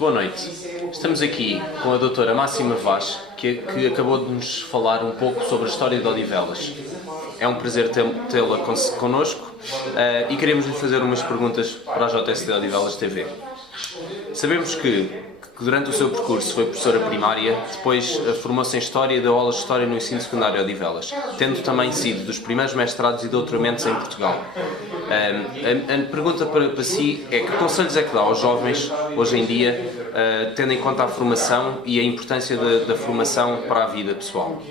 boa noite. Estamos aqui com a doutora Máxima Vaz, que acabou de nos falar um pouco sobre a história de Odivelas. É um prazer tê-la connosco e queremos lhe fazer umas perguntas para a JSD Odivelas TV. Sabemos que durante o seu percurso foi professora primária, depois formou-se em História e deu aulas de História no ensino secundário de Odivelas, tendo também sido dos primeiros mestrados e doutoramentos em Portugal. A pergunta para si é: que conselhos é que dá aos jovens, hoje em dia, tendo em conta a formação e a importância da formação para a vida pessoal?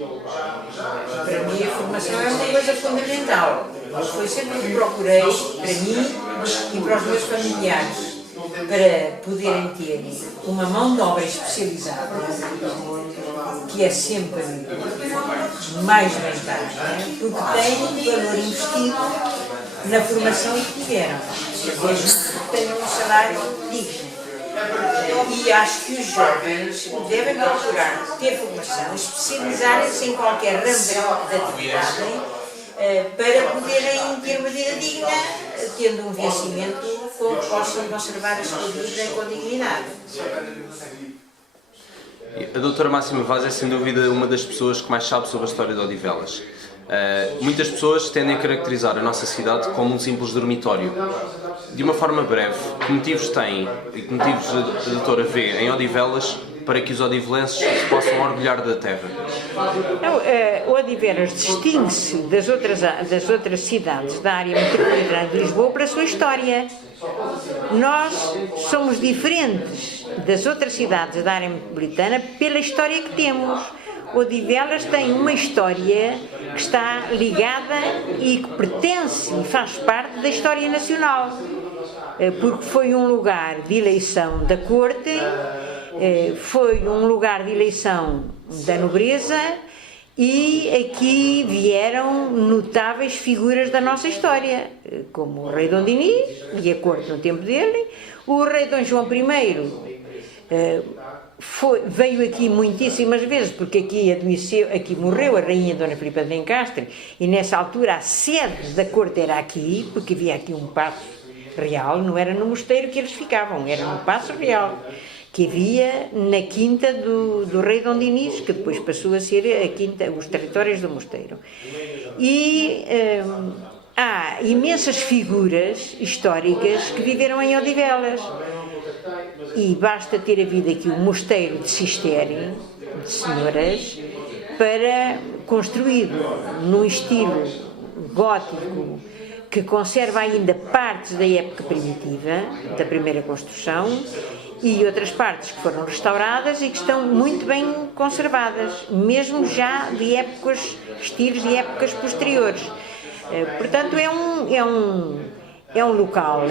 Para mim a formação é uma coisa fundamental. Foi sempre o que procurei para mim e para os meus familiares, para poderem ter uma mão de obra especializada, que é sempre mais bem paga, porque tem um valor investido na formação que tiveram, mesmo que tenham um salário digno. E acho que os jovens devem procurar ter formação, especializarem-se em qualquer ramo de atividade, para poderem ter uma vida digna, tendo um vencimento com que possam conservar a sua vida com dignidade. A doutora Máxima Vaz é sem dúvida uma das pessoas que mais sabe sobre a história de Odivelas. Muitas pessoas tendem a caracterizar a nossa cidade como um simples dormitório. De uma forma breve, que motivos tem e que motivos a doutora vê em Odivelas para que os odivelenses se possam orgulhar da terra? Odivelas distingue-se das outras cidades da área metropolitana de Lisboa pela sua história. Nós somos diferentes das outras cidades da área metropolitana pela história que temos. Odivelas tem uma história que está ligada e que pertence e faz parte da história nacional, porque foi um lugar de eleição da corte, foi um lugar de eleição da nobreza, e aqui vieram notáveis figuras da nossa história, como o rei Dom Dinis e a corte no tempo dele, o rei Dom João I veio aqui muitíssimas vezes, porque aqui morreu a rainha Dona Filipa de Lencastre, e nessa altura a sede da corte era aqui, porque havia aqui um paço real, não era no mosteiro que eles ficavam, era no paço real, que havia na quinta do rei Dom Dinis, que depois passou a ser a quinta, os territórios do mosteiro. E há imensas figuras históricas que viveram em Odivelas. E basta ter havido aqui o mosteiro de Cisterem, de senhoras, construído num estilo gótico que conserva ainda partes da época primitiva, da primeira construção, e outras partes que foram restauradas e que estão muito bem conservadas, mesmo já de estilos de épocas posteriores. Portanto, é um local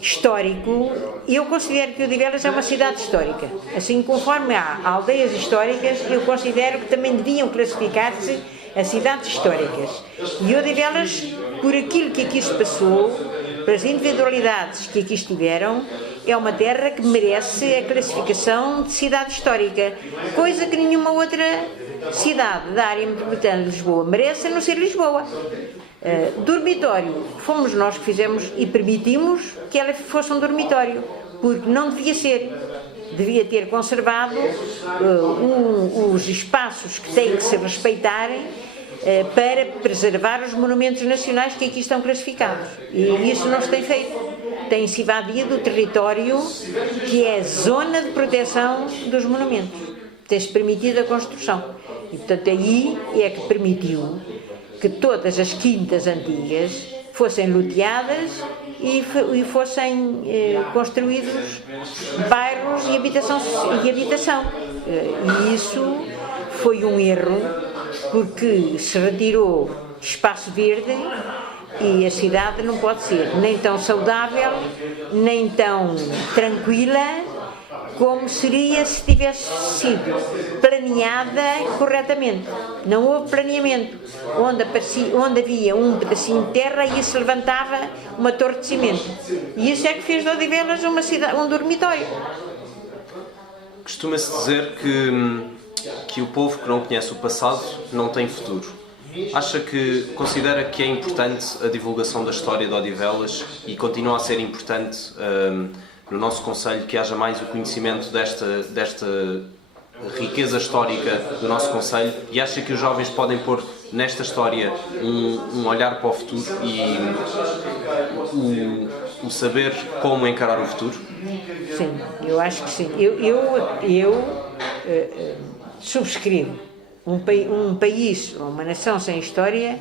histórico, e eu considero que Odivelas é uma cidade histórica. Assim, conforme há aldeias históricas, eu considero que também deviam classificar-se as cidades históricas. E Odivelas, por aquilo que aqui se passou, pelas individualidades que aqui estiveram, é uma terra que merece a classificação de cidade histórica, coisa que nenhuma outra cidade da área metropolitana de Lisboa merece, a não ser Lisboa. Dormitório, fomos nós que fizemos e permitimos que ela fosse um dormitório, porque não devia ser. Devia ter conservado os espaços que têm que se respeitarem para preservar os monumentos nacionais que aqui estão classificados. E isso não se tem feito. Tem-se invadido o território que é zona de proteção dos monumentos. Tem-se permitido a construção. E, portanto, aí é que permitiu que todas as quintas antigas fossem loteadas e fossem construídos bairros e habitação. E isso foi um erro, porque se retirou espaço verde e a cidade não pode ser nem tão saudável, nem tão tranquila como seria se tivesse sido planeada corretamente. Não houve planeamento. Onde havia um pedacinho de terra e se levantava uma torre de cimento. E isso é que fez de Odivelas um dormitório. Costuma-se dizer que o povo que não conhece o passado não tem futuro. Considera que é importante a divulgação da história de Odivelas e continua a ser importante no nosso concelho, que haja mais o conhecimento desta riqueza histórica do nosso concelho, e acha que os jovens podem pôr nesta história um olhar para o futuro e o saber como encarar o futuro? Sim, eu acho que sim. Eu subscrevo um país, uma nação sem história,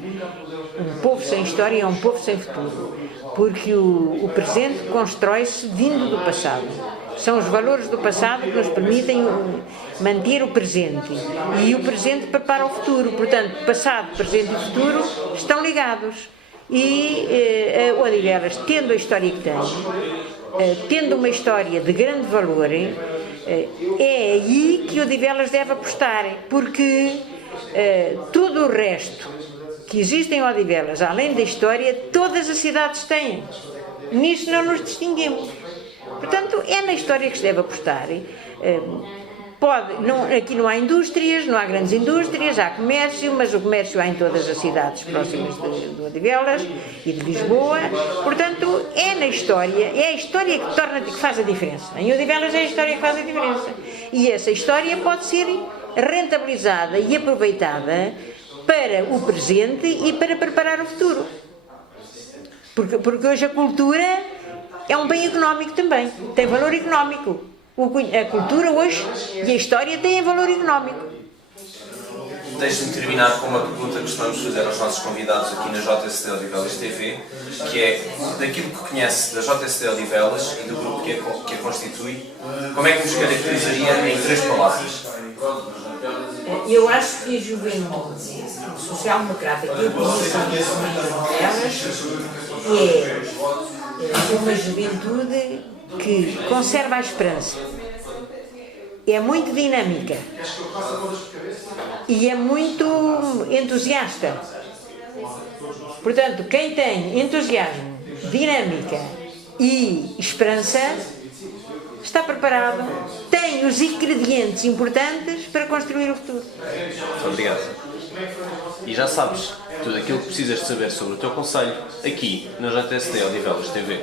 um povo sem história é um povo sem futuro, porque o presente constrói-se vindo do passado. São os valores do passado que nos permitem manter o presente, e o presente prepara o futuro. Portanto, passado, presente e futuro estão ligados. E Odivelas, tendo a história que tem, tendo uma história de grande valor, é aí que Odivelas deve apostar, porque tudo o resto que existe em Odivelas, além da história, todas as cidades têm. Nisso não nos distinguimos. Portanto, é na história que se deve apostar. Aqui não há indústrias, não há grandes indústrias, há comércio, mas o comércio há em todas as cidades próximas de Odivelas e de Lisboa. Portanto, é na história, é a história que faz a diferença. Em Odivelas é a história que faz a diferença. E essa história pode ser rentabilizada e aproveitada para o presente e para preparar o futuro. Porque hoje a cultura é um bem económico também, tem valor económico. A cultura hoje e a história têm valor económico. Deixe-me terminar com uma pergunta que costumamos fazer aos nossos convidados aqui na JST Odivelas TV, que é, daquilo que conhece da JST Odivelas e do grupo que a constitui, como é que nos caracterizaria em 3 palavras? Eu acho que a juventude social-democrata que eu conheço é uma juventude que conserva a esperança, é muito dinâmica e é muito entusiasta. Portanto, quem tem entusiasmo, dinâmica e esperança está preparado, tem os ingredientes importantes para construir o futuro. Muito obrigado. E já sabes tudo aquilo que precisas de saber sobre o teu concelho aqui na JST Odivelas TV.